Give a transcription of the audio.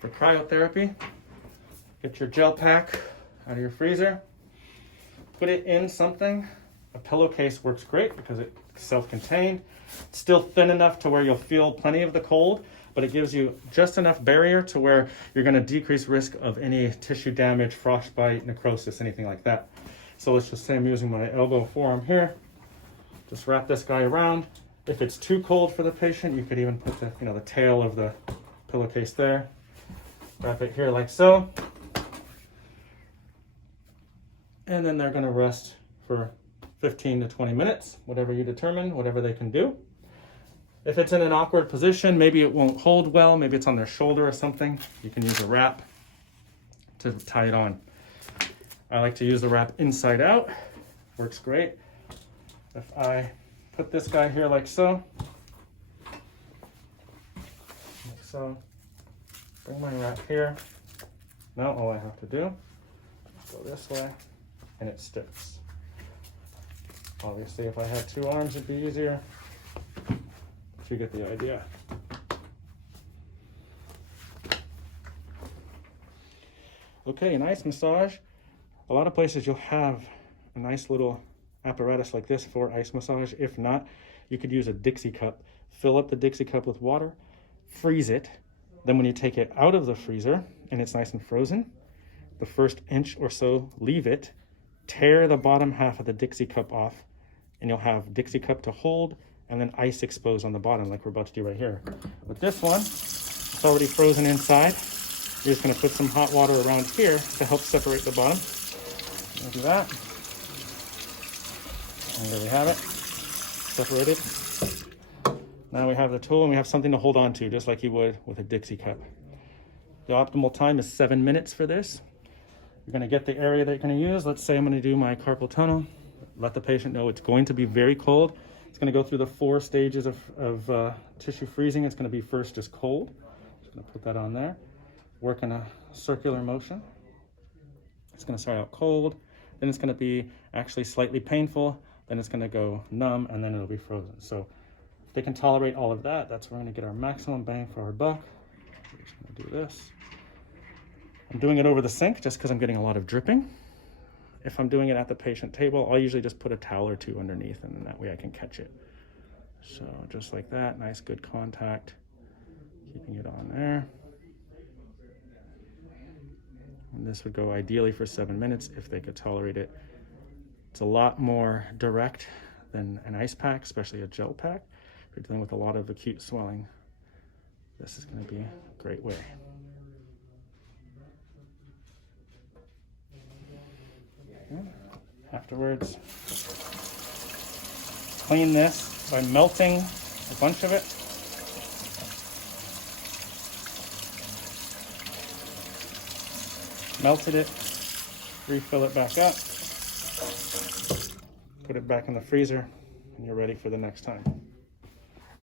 for cryotherapy. Get your gel pack out of your freezer. Put it in something. A pillowcase works great because it's self-contained. It's still thin enough to where you'll feel plenty of the cold, but it gives you just enough barrier to where you're going to decrease risk of any tissue damage, frostbite, necrosis, anything like that. So let's just say I'm using my elbow forearm here. Just wrap this guy around. If it's too cold for the patient, you could even put the tail of the pillowcase there. Wrap it here like so. And then they're going to rest for 15 to 20 minutes, whatever you determine, whatever they can do. If it's in an awkward position, maybe it won't hold well, maybe it's on their shoulder or something, you can use a wrap to tie it on. I like to use the wrap inside out, works great. If I put this guy here like so, bring my wrap here. Now all I have to do is go this way and it sticks. Obviously, if I had two arms, it'd be easier. But you get the idea. Okay, an ice massage. A lot of places you'll have a nice little apparatus like this for ice massage. If not, you could use a Dixie cup. Fill up the Dixie cup with water, freeze it. Then when you take it out of the freezer and it's nice and frozen, the first inch or so, leave it, tear the bottom half of the Dixie cup off, and you'll have Dixie cup to hold and then ice exposed on the bottom like we're about to do right here. With this one, it's already frozen inside. You're just gonna put some hot water around here to help separate the bottom. I'll do that. And there we have it, separated. Now we have the tool and we have something to hold on to, just like you would with a Dixie cup. The optimal time is 7 minutes for this. You're gonna get the area that you're gonna use. Let's say I'm gonna do my carpal tunnel. Let the patient know it's going to be very cold. It's gonna go through the 4 stages of tissue freezing. It's gonna be first just cold. Just gonna put that on there. Work in a circular motion. It's gonna start out cold, then it's gonna be actually slightly painful, then it's gonna go numb, and then it'll be frozen. So if they can tolerate all of that, that's where we're gonna get our maximum bang for our buck. We're just gonna do this. I'm doing it over the sink just because I'm getting a lot of dripping. If I'm doing it at the patient table, I'll usually just put a towel or two underneath, and then that way I can catch it. So just like that, nice good contact, keeping it on there. And this would go ideally for 7 minutes if they could tolerate it. It's a lot more direct than an ice pack, especially a gel pack. If you're dealing with a lot of acute swelling, this is going to be a great way. Afterwards, clean this by melting a bunch of it. Melted it, refill it back up, put it back in the freezer, and you're ready for the next time.